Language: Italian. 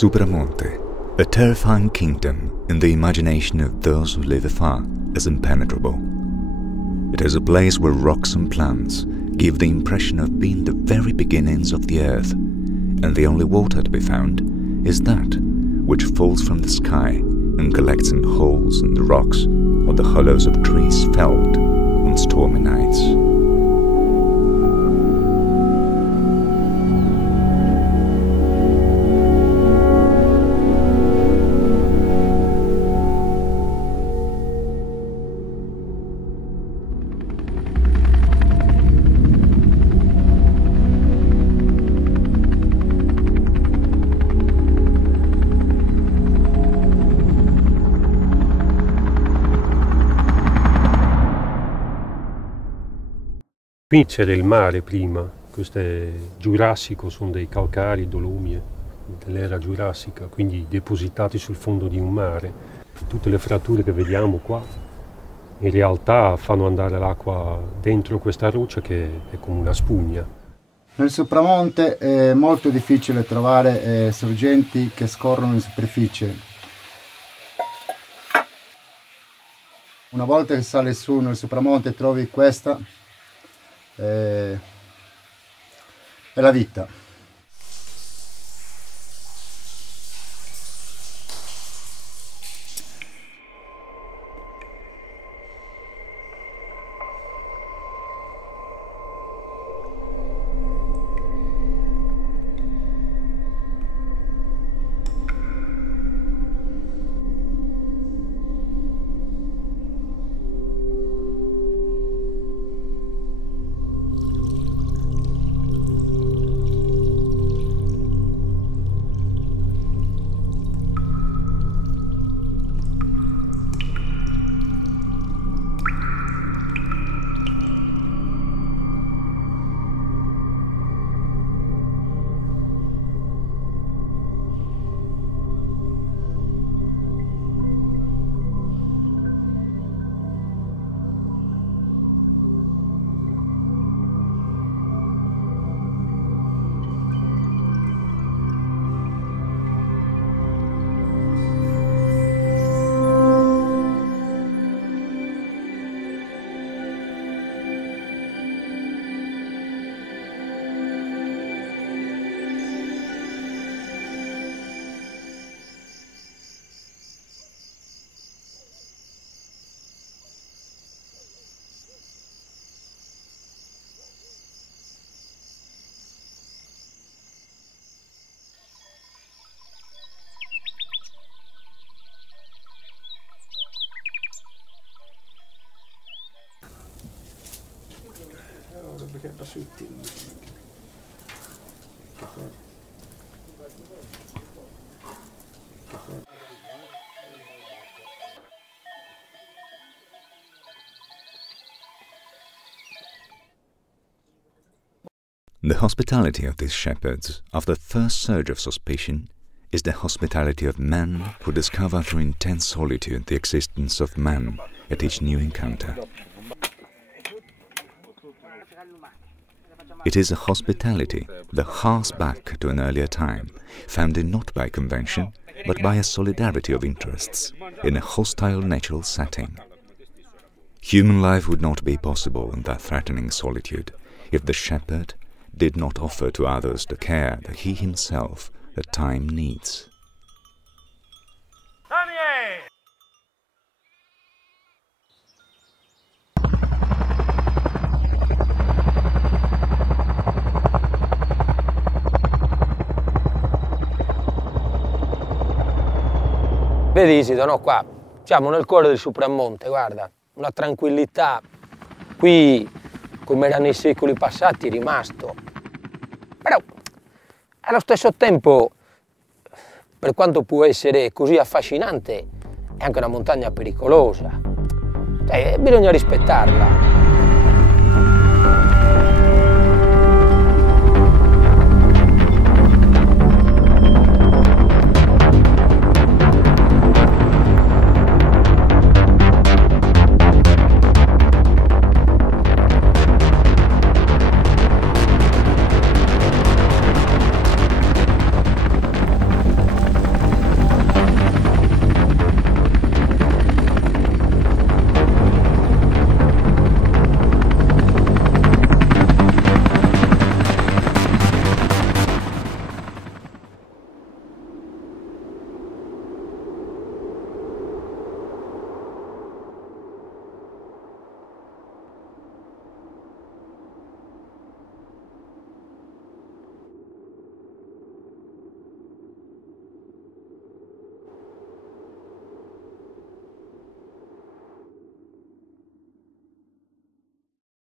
Supramonte, a terrifying kingdom in the imagination of those who live afar, is impenetrable. It is a place where rocks and plants give the impression of being the very beginnings of the earth, and the only water to be found is that which falls from the sky and collects in holes in the rocks or the hollows of trees felled on stormy nights. Qui c'era il mare prima, questo è giurassico, sono dei calcari, dolomie dell'era giurassica, quindi depositati sul fondo di un mare. Tutte le fratture che vediamo qua in realtà fanno andare l'acqua dentro questa roccia che è come una spugna. Nel Supramonte è molto difficile trovare sorgenti che scorrono in superficie. Una volta che sali su nel Supramonte trovi questa, è la vita. The hospitality of these shepherds, after the first surge of suspicion, is the hospitality of men who discover through intense solitude the existence of man at each new encounter. It is a hospitality that harks back to an earlier time, founded not by convention, but by a solidarity of interests in a hostile natural setting. Human life would not be possible in that threatening solitude if the shepherd did not offer to others the care that he himself at time needs. Vedi Isido, no? Qua siamo nel cuore del Supramonte, guarda, una tranquillità. Qui, come era nei secoli passati, è rimasto. Però, allo stesso tempo, per quanto può essere così affascinante, è anche una montagna pericolosa. Cioè, bisogna rispettarla.